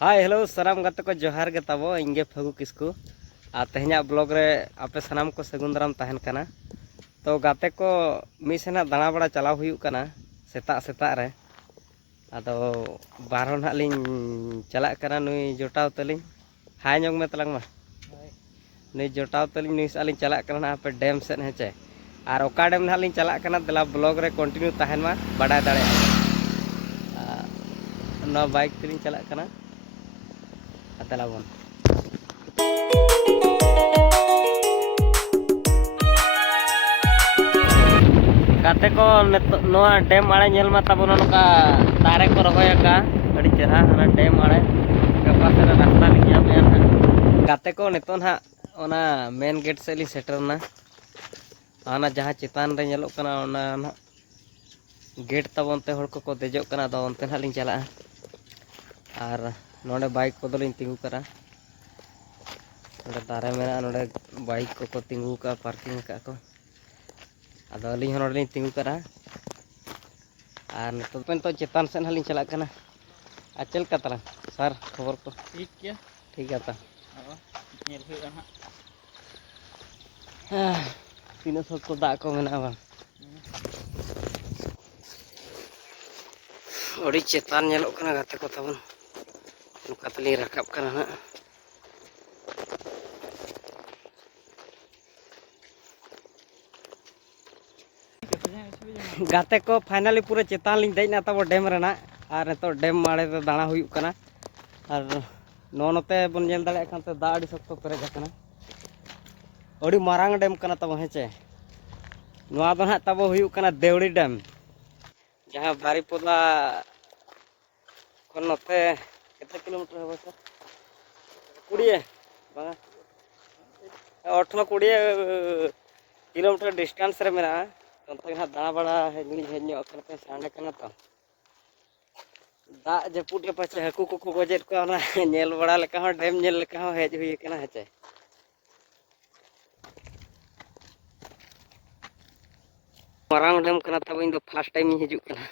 Hi hello साराम गाते को जोहार गे ताबो इंगे फगु किसकु आ तेहना ब्लॉग रे आपे सनाम को सगुन दाराम तहन कना। तो गाते को मी सेना दाणा बड़ा चलाव हुयुक कना सेता सेता रे आदो बारहो ना लिंग चला कना नुई जोटाव तलिंग हाय ñong में तलंग मा नुई जोटाव तलिंग नुई सालिंग चला कना आपे डैम सेन हेचे और ओका डैम ना लिंग चला कना दला ब्लॉग रे कंटिन्यू तहन मा बड़ा दाड़े ना बाइक तलिंग चला कना अतलाबन गाते को नोआ डैम आड़े नेल मा ताबो नोका दारे को रहोय का अड़ी चेहरा हना डैम आड़े गपा से रास्ता लिंग जाम या ना गाते को नितो ना ओना मेन गेट से ली सेटर ना आना जहां चितान रे नेलो कना ओना ना गेट ताबोन ते हड़ को देजो कना दो ओनते ना लिंग चला और नोडे बाइक को दोलिंग तिंगु करा नोडे दारे मेना नोडे बाइक को तिंगु का पार्किंग का को आदो अलिंग हन नोडे तिंगु करा और नितो तो चितान से ना लिंग चला कना अचल का तला सर खबर को ठीक है ठीक है ता नेल हुआ ना तीन सौ को दा को मेना बा अड़ी चेतान नेलो कना गाते को ताबन नुका तली रकाब कना ना गाते को फाइनली पूरा चेतान लिंग देना तब डैम रेना और तो डैम माड़े दाणा हुयुक कना और नो नोते बन नेल दाड़े खानते दा अड़ी सख्त पेरेज कना अड़ी मारांग डैम कना तब हेचे नोआ दो ना तब हुयुक कना देवड़ी डैम जहां बारीपोदा खन नोते कितना किलोमीटर है सर 20 बांगा 18-20 किलोमीटर डिस्टेंस रे मेरा अंत दाणा बड़ा हेजनी हेजनी करते सांडे कना तो दा जपुट पाचे हाकू को गजेट को नेल बड़ा लेका हो डैम नेल लेका हो हेज हुई कना हेचे मारांग डैम कना तब इन दो फर्स्ट टाइम हिजू कना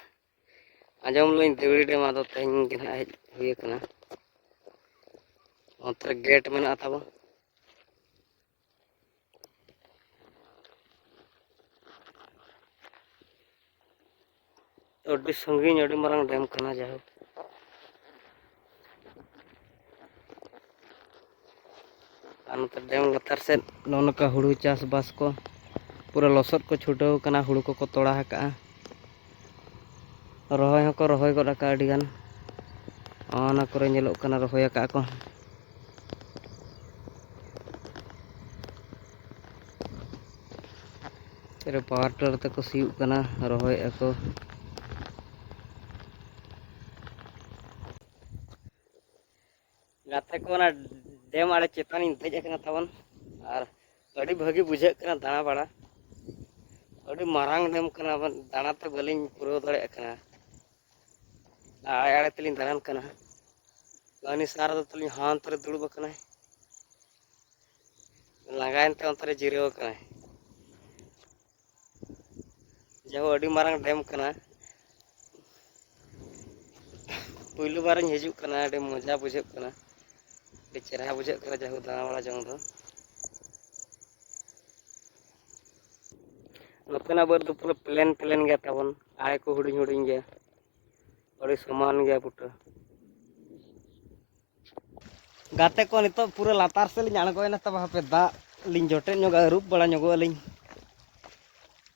आजम लइन देवड़ी डैम आदो तेन गे हेज हुई कना अंतर गेट मेना तब अड़ी संगीन अड़ी मारांग डैम कना जाहो डैम लतार से नौका हुड़ू चाष बास को पूरा लसद को छुटाव कना हुड़ू को तोड़ा हका रहोय हको रहोय गद का अड़ी गान ओना करे नेलोग कना रहोय का को तेरे पावर टिलर तक सियुग कना रहोय को गाते को ना डैम आड़े चेतान देज कना तबन और अड़ी भागी बुझे कना दाणा बड़ा अड़ी मारांग डैम कना दाणा ते बलिंग पुरो दड़े कना आड़े तलिंग दारान कना गानी सारा तलिंग हां तरे दुड़ब कना लगायनते अंतरे जिरेव कना जो अड़ी मारांग डैम कना पुइलु बारिंग हिजू कना अड़ी मजा बुझे कना अड़ी चेहरा बुझे कना जो दाणा बड़ा जंग दो नोतेना बर तो पूरा प्लेन प्लेन गया ताबन आय को हुडिंग हुडिंग गया अड़ी समान गया पुटा गाते को नितो पूरा लातार से लिंग अणगोयना तब हापे दा लिंग जोटे नोगा रूप बड़ा नोगो लिंग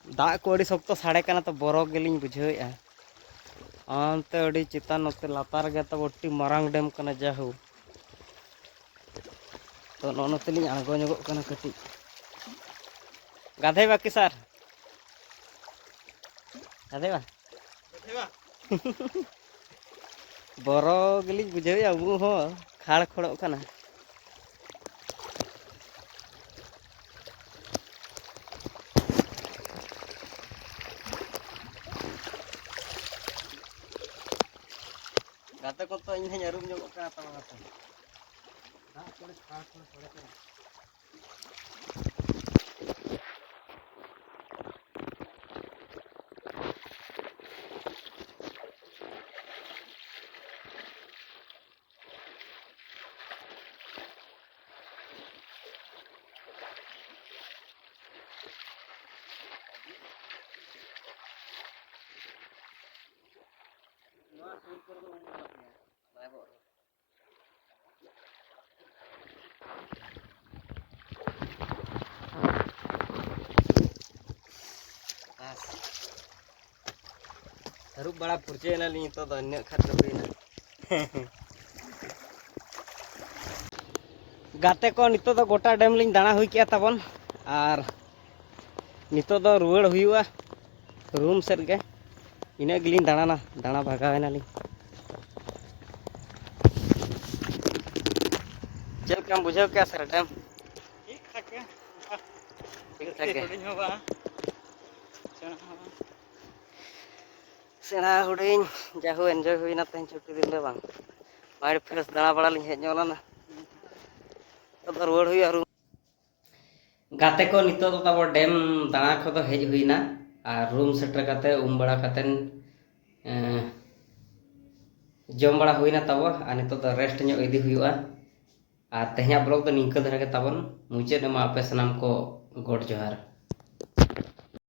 दा को अड़ी सख्त साड़े कना तो बरो गेलिंग बुझेआ अंते अड़ी चितान नोते लातार गया तब अट्टी मारांग डैम कना जाहू तो नोते लिंग अणगो नोगो कना कटी गाधे बाकी सर गाधे बा बरो गेलिंग बुझेआ उबु हो खाड़ खड़ो कना गाते को तो इन अरूम जो कना तब हाते दा कोड़े खाड़ खड़ो कना Taruh bala purce na li to anya khatra huina gate ko nito do gota dam liñ dana hui kya tabon ar nito do ruwar huyua room set ge ina giliñ dana bhagawena liñ चल काम बुझाओ क्या sir dam ठीक ठाक सेना हुडिंग जाहु enjoy हुईना तेन छुट्टी दिन दे बांग माइंड फ्रेश दाना बड़ा लिंग हेज ना तो रुवाड़ हुई आरु गाते को नितो तो तब डैम दाना को तो हेज हुईना और रूम सेटर काते बड़ा कातेन जम बड़ा हुईना तब आ नितो तो रेस्ट ᱧᱚᱜ इदी हुईआ और तेहना ब्लॉग तो निंका धरा के तबन मुचाद मा पे सनाम को गोड जोहार।